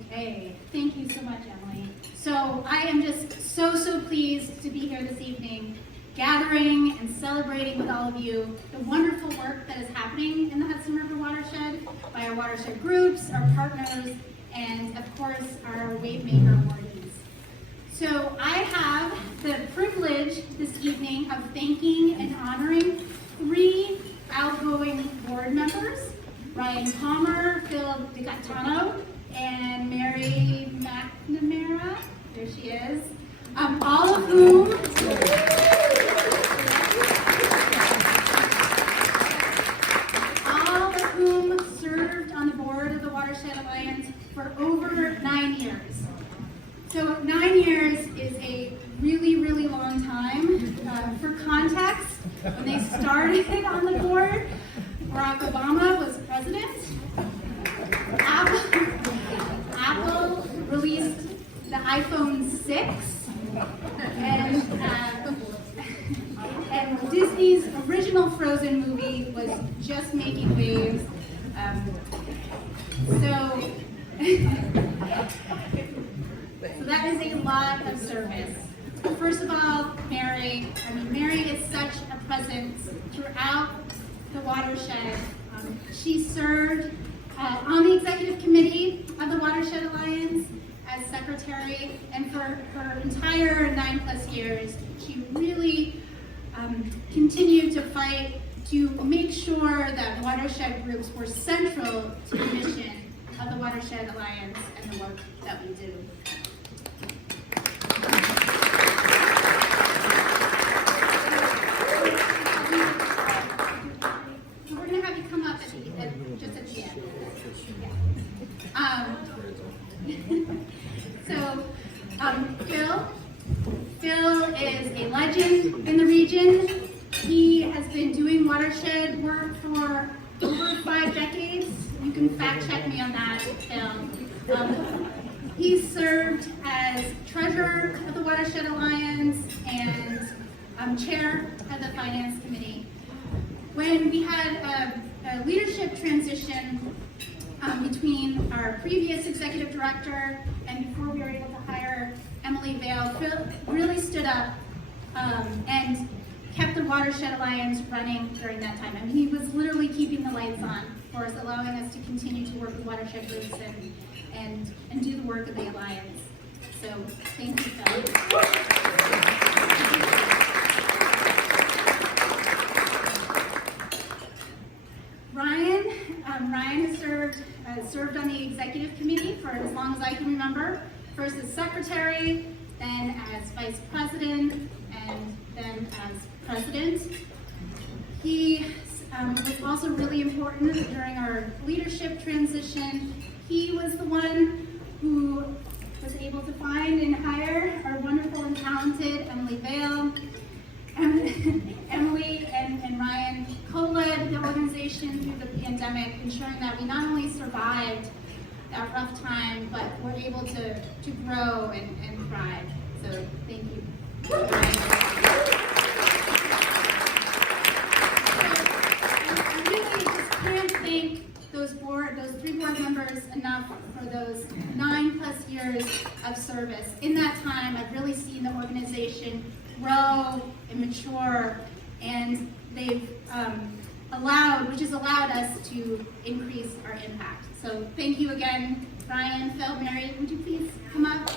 Okay, thank you so much, Emily. So I am just so pleased to be here this evening, gathering and celebrating with all of you the wonderful work that is happening in the Hudson River Watershed by our watershed groups, our partners, and of course our WaveMaker awardees. So I have the privilege this evening of thanking and honoring 3 outgoing board members, Ryan Palmer, Phil DeGaetano, and Mary McNamara, there she is, all of whom served on the board of the Watershed Alliance for over 9 years. So 9 years is a really long time. For context, when they started on the board, Barack Obama was president. Apple released the iPhone 6, and Disney's original Frozen movie was just making waves. So that is a lot of service. First of all, Mary is such a presence throughout the watershed. She served on the executive committee of the Watershed Alliance as secretary, and for her entire 9+ years, she really continued to fight to make sure that watershed groups were central to the mission of the Watershed Alliance and the work that we do. We're going to have you come up just at the end. Phil is a legend in the region. He has been doing watershed work for over 5 decades. You can fact check me on that, Phil. He served as treasurer of the Watershed Alliance and chair of the finance committee. When we had a leadership transition between our previous executive director and before we were able to hire Emily Vail, Phil really stood up and kept the Watershed Alliance running during that time. I mean, he was literally keeping the lights on for us, allowing us to continue to work with watershed groups and do the work of the Alliance. So, thank you, Phil. Ryan has served on the executive committee for as long as I can remember. First as secretary, then as vice president, and then as president. He was also really important during our leadership transition. He was the one who was able to find and hire our wonderful and talented Emily Vail. Emily and Ryan co-led the organization through the pandemic, ensuring that we not only survived that rough time, but were able to grow and thrive. So thank you. I really just can't thank those 3 board members enough for those 9+ years of service. In that time, I've really seen the organization grow and mature, and they've which has allowed us to increase our impact. So thank you again, Ryan, Phil, Mary, would you please come up?